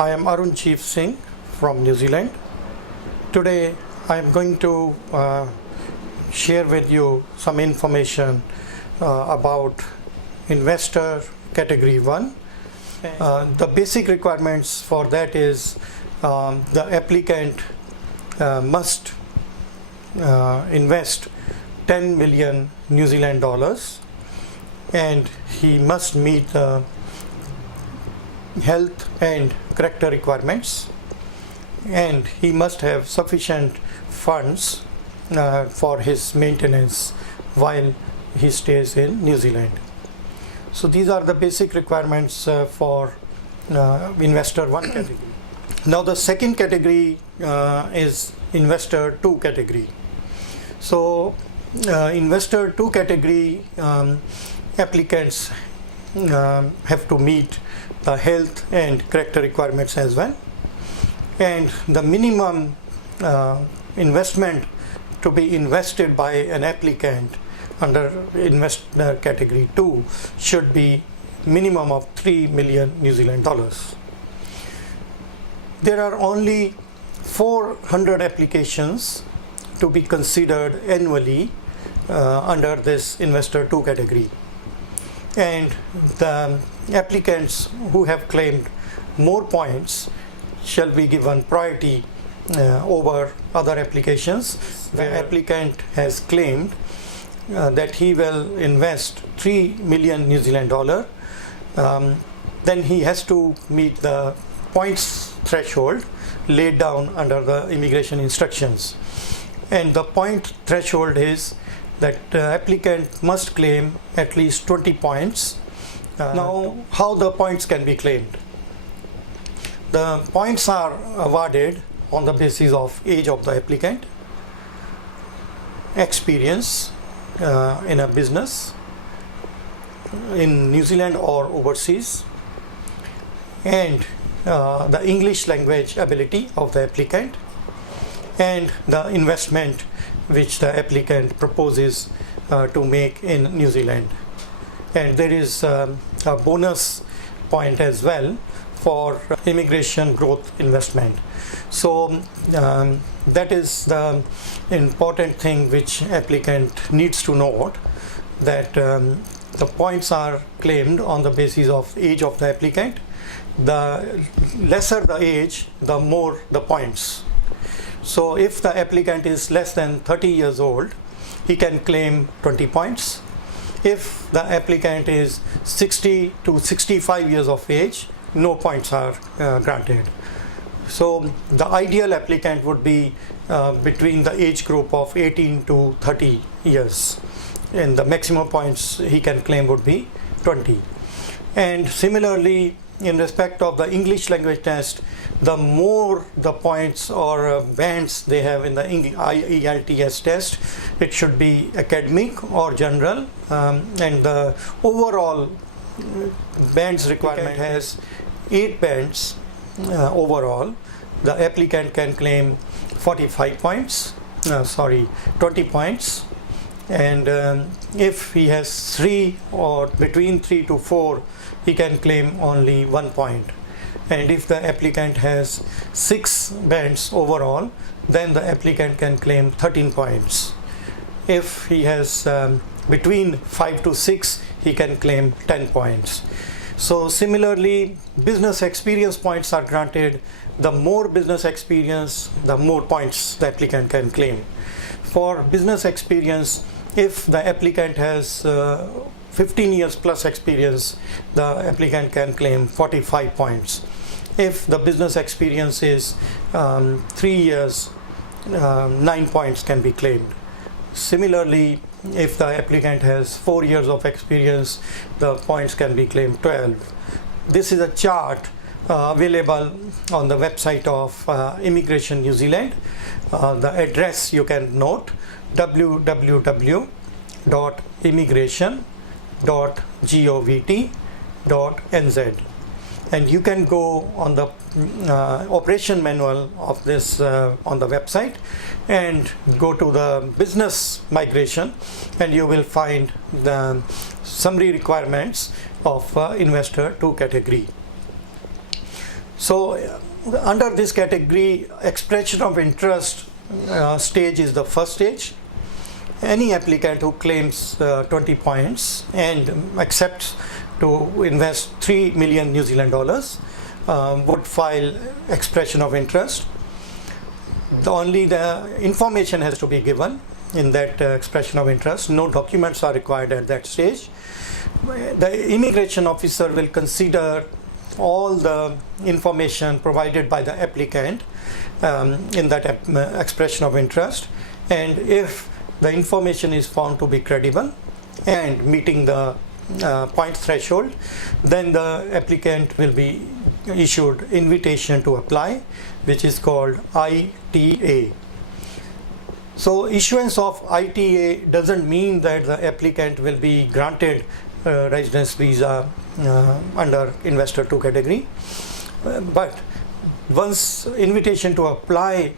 I am Arunjeev Singh from New Zealand. Today I am going to share with you some information about Investor Category 1. The basic requirements for that is the applicant must invest 10 million New Zealand dollars, and he must meet the health and character requirements, and he must have sufficient funds for his maintenance while he stays in New Zealand. So these are the basic requirements for Investor 1 category. Now the second category is Investor 2 category. So Investor 2 category applicants have to meet the health and character requirements as well, and the minimum investment to be invested by an applicant under Investor Category 2 should be minimum of 3 million New Zealand dollars. There are only 400 applications to be considered annually under this Investor 2 category, and the applicants who have claimed more points shall be given priority over other applications. The applicant has claimed that he will invest 3 million New Zealand dollar, then he has to meet the points threshold laid down under the immigration instructions. And the point threshold is that the applicant must claim at least 20 points. Now, how the points can be claimed? The points are awarded on the basis of age of the applicant, experience in a business in New Zealand or overseas, and the English language ability of the applicant, and the investment which the applicant proposes to make in New Zealand. And there is a bonus point as well for immigration growth investment. So that is the important thing which applicant needs to note, that the points are claimed on the basis of age of the applicant. The lesser the age, the more the points. So if the applicant is less than 30 years old, he can claim 20 points. If the applicant is 60 to 65 years of age, no points are granted. So the ideal applicant would be between the age group of 18 to 30 years, and the maximum points he can claim would be 20. And similarly, in respect of the English language test, the more the points or bands they have in the IELTS test, it should be academic or general, and the overall bands requirement has 8 bands overall. The applicant can claim 20 points, and if he has 3 or between 3 to 4, he can claim only 1 point. And if the applicant has 6 bands overall, then the applicant can claim 13 points. If he has between 5 to 6, he can claim 10 points. So similarly, business experience points are granted. The more business experience, the more points the applicant can claim. For business experience, if the applicant has 15 years plus experience, the applicant can claim 45 points. If the business experience is 3 years, 9 points can be claimed. Similarly, if the applicant has 4 years of experience, the points can be claimed 12. This is a chart available on the website of Immigration New Zealand. The address you can note: www.immigration.govt.nz, and you can go on the operation manual of this on the website and go to the business migration, and you will find the summary requirements of Investor 2 category. So under this category, expression of interest stage is the first stage. Any applicant who claims 20 points and accepts to invest 3 million New Zealand dollars would file expression of interest. Only the information has to be given in that expression of interest. No documents are required at that stage. The immigration officer will consider all the information provided by the applicant in that expression of interest, and if the information is found to be credible and meeting the point threshold, then the applicant will be issued invitation to apply, which is called ITA. So issuance of ITA doesn't mean that the applicant will be granted residence visa under Investor2 category, but once invitation to apply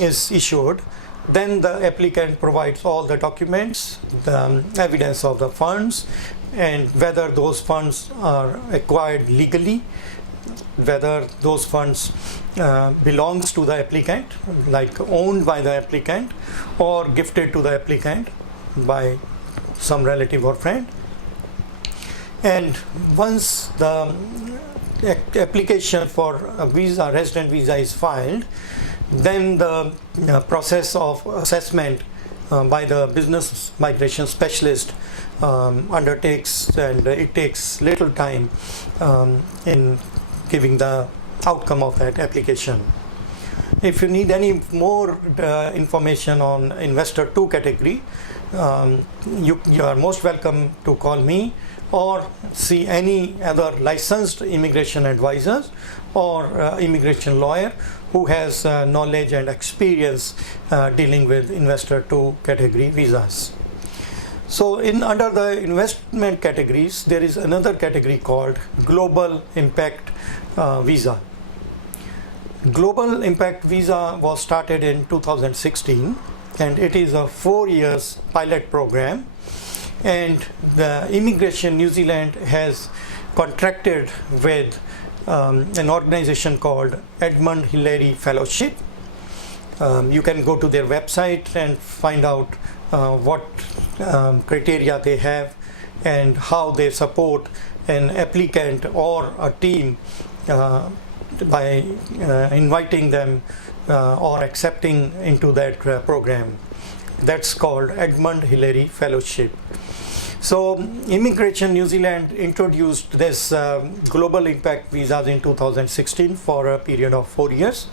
is issued, then the applicant provides all the documents, the evidence of the funds, and whether those funds are acquired legally, whether those funds belongs to the applicant, like owned by the applicant or gifted to the applicant by some relative or friend. And once the application for a visa, resident visa, is filed, then the process of assessment by the business migration specialist undertakes, and it takes little time in giving the outcome of that application. If you need any more information on Investor2 category, you are most welcome to call me or see any other licensed immigration advisors or immigration lawyer who has knowledge and experience dealing with Investor2 category visas. So under the investment categories, there is another category called Global Impact Visa. Global Impact Visa was started in 2016, and it is a 4 years pilot program, and the Immigration New Zealand has contracted with an organization called Edmund Hillary Fellowship. You can go to their website and find out what criteria they have and how they support an applicant or a team by inviting them or accepting into that program. That's called Edmund Hillary Fellowship. So Immigration New Zealand introduced this global impact visas in 2016 for a period of 4 years,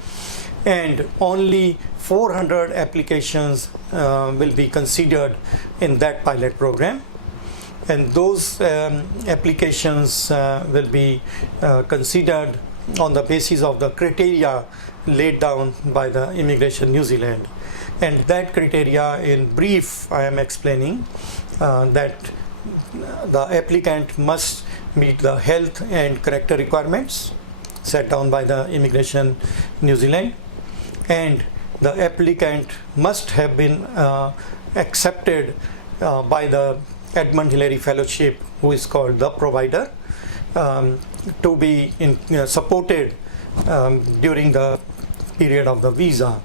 and only 400 applications will be considered in that pilot program, and those applications will be considered on the basis of the criteria laid down by the Immigration New Zealand. And that criteria, in brief, I am explaining that the applicant must meet the health and character requirements set down by the Immigration New Zealand, and the applicant must have been accepted by the Edmund Hillary Fellowship, who is called the provider, to be supported during the period of the visa.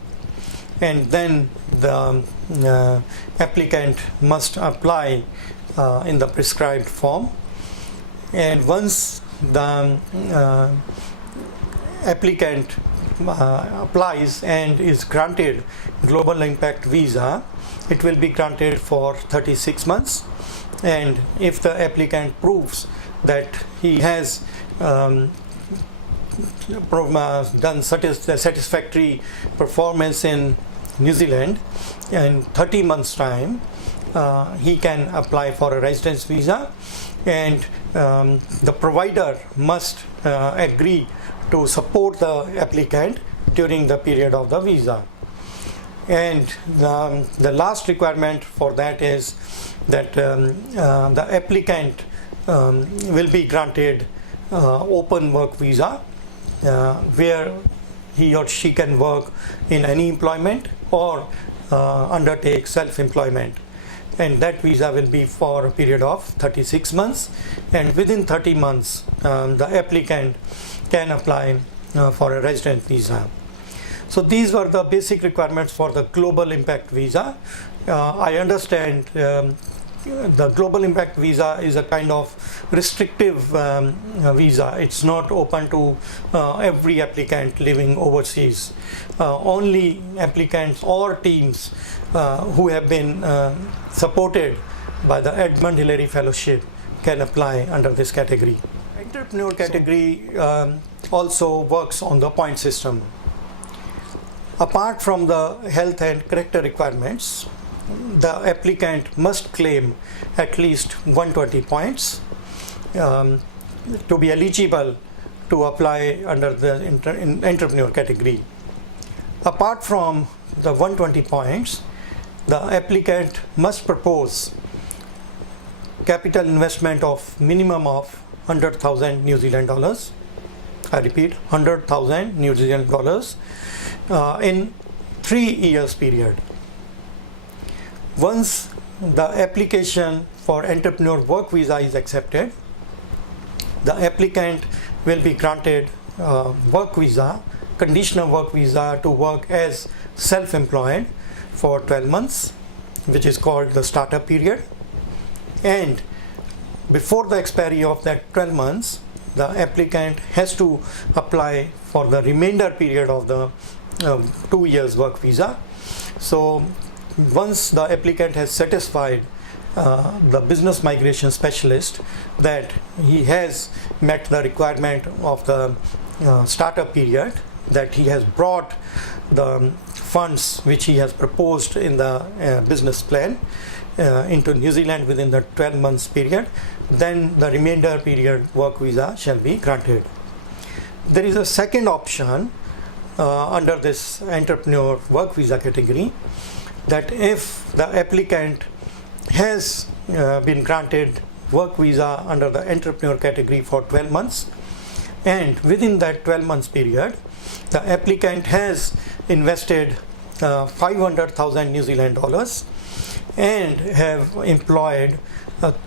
And then the applicant must apply in the prescribed form, and once the applicant applies and is granted global impact visa, it will be granted for 36 months, and if the applicant proves that he has done satisfactory performance in New Zealand in 30 months time, he can apply for a residence visa, and the provider must agree to support the applicant during the period of the visa. And the last requirement for that is that the applicant will be granted open work visa, where he or she can work in any employment or undertake self-employment, and that visa will be for a period of 36 months, and within 30 months the applicant can apply for a resident visa. So these were the basic requirements for the global impact visa. I understand the global impact visa is a kind of restrictive visa. It's not open to every applicant living overseas. Only applicants or teams who have been supported by the Edmund Hillary Fellowship can apply under this category. Entrepreneur category also works on the point system. Apart from the health and character requirements, the applicant must claim at least 120 points to be eligible to apply under the entrepreneur category. Apart from the 120 points, the applicant must propose capital investment of minimum of 100,000 New Zealand dollars. I repeat, 100,000 New Zealand dollars in 3 years period. Once the application for entrepreneur work visa is accepted, the applicant will be granted work visa, conditional work visa to work as self-employed for 12 months, which is called the startup period. And before the expiry of that 12 months, the applicant has to apply for the remainder period of the 2 years work visa. So once the applicant has satisfied the business migration specialist that he has met the requirement of the startup period, that he has brought the funds which he has proposed in the business plan into New Zealand within the 12 months period, then the remainder period work visa shall be granted. There is a second option under this entrepreneur work visa category, that if the applicant has been granted work visa under the entrepreneur category for 12 months, and within that 12 months period the applicant has invested 500,000 New Zealand dollars and have employed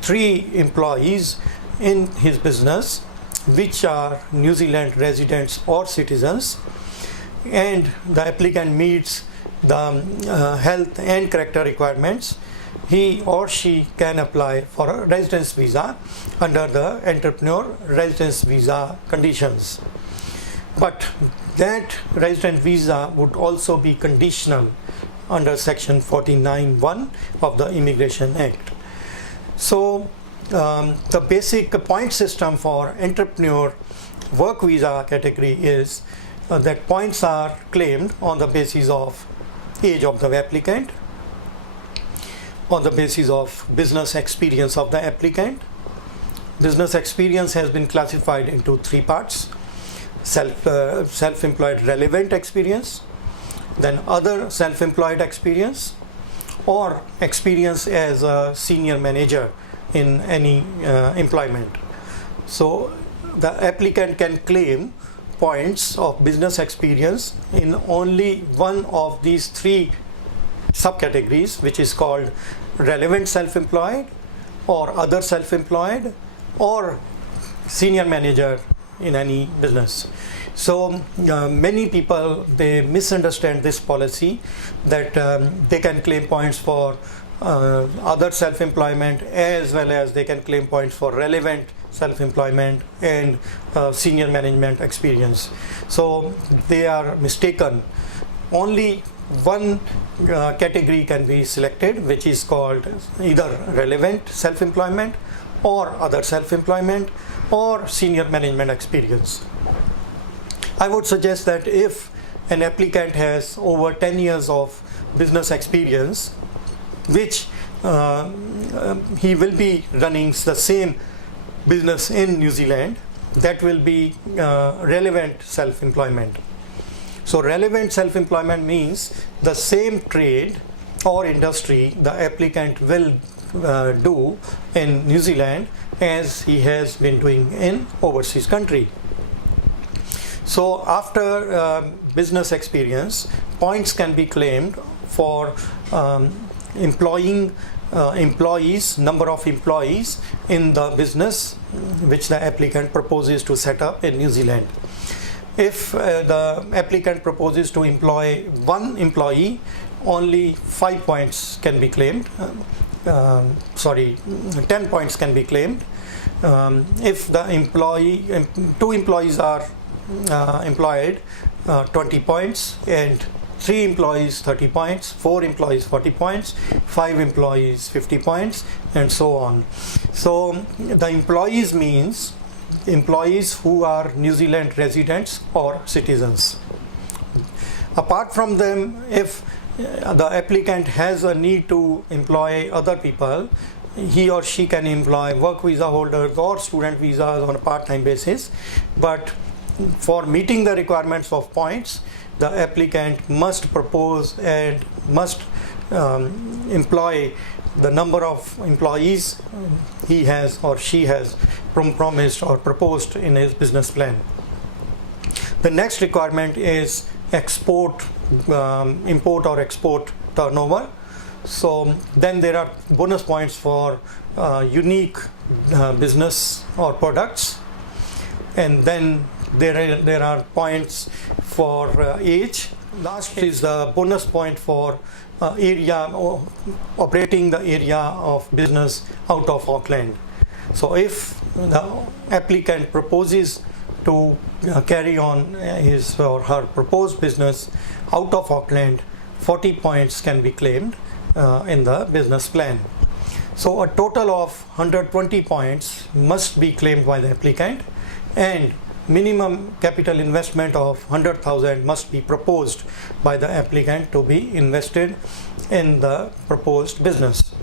3 employees in his business which are New Zealand residents or citizens, and the applicant meets the health and character requirements, he or she can apply for a residence visa under the entrepreneur residence visa conditions. But that resident visa would also be conditional under section 49(1) of the Immigration Act. So the basic point system for entrepreneur work visa category is that points are claimed on the basis of age of the applicant, on the basis of business experience of the applicant. Business experience has been classified into 3 parts: self-employed relevant experience, then other self-employed experience, or experience as a senior manager in any employment. So the applicant can claim points of business experience in only one of these 3 subcategories, which is called relevant self-employed or other self-employed or senior manager in any business. So many people, they misunderstand this policy that they can claim points for other self-employment as well as they can claim points for relevant self-employment and senior management experience. So they are mistaken. Only one category can be selected, which is called either relevant self-employment or other self-employment or senior management experience. I would suggest that if an applicant has over 10 years of business experience, which he will be running the same business in New Zealand, that will be relevant self-employment. So relevant self-employment means the same trade or industry the applicant will do in New Zealand as he has been doing in overseas country. So after business experience, points can be claimed for employing employees, number of employees in the business which the applicant proposes to set up in New Zealand. if the applicant proposes to employ one employee, only 5 points can be claimed. 10 points can be claimed. If the two employees are employed, 20 points, and 3 employees 30 points, 4 employees 40 points, 5 employees 50 points, and so on. So the employees means employees who are New Zealand residents or citizens. Apart from them, if the applicant has a need to employ other people, he or she can employ work visa holders or student visas on a part-time basis. But for meeting the requirements of points, the applicant must propose and must employ the number of employees he has or she has promised or proposed in his business plan. The next requirement is import or export turnover. So then there are bonus points for unique business or products, and then there are points for age. Last is the bonus point for area or operating the area of business out of Auckland. So if the applicant proposes to carry on his or her proposed business out of Auckland, 40 points can be claimed in the business plan. So a total of 120 points must be claimed by the applicant, and minimum capital investment of 100,000 must be proposed by the applicant to be invested in the proposed business.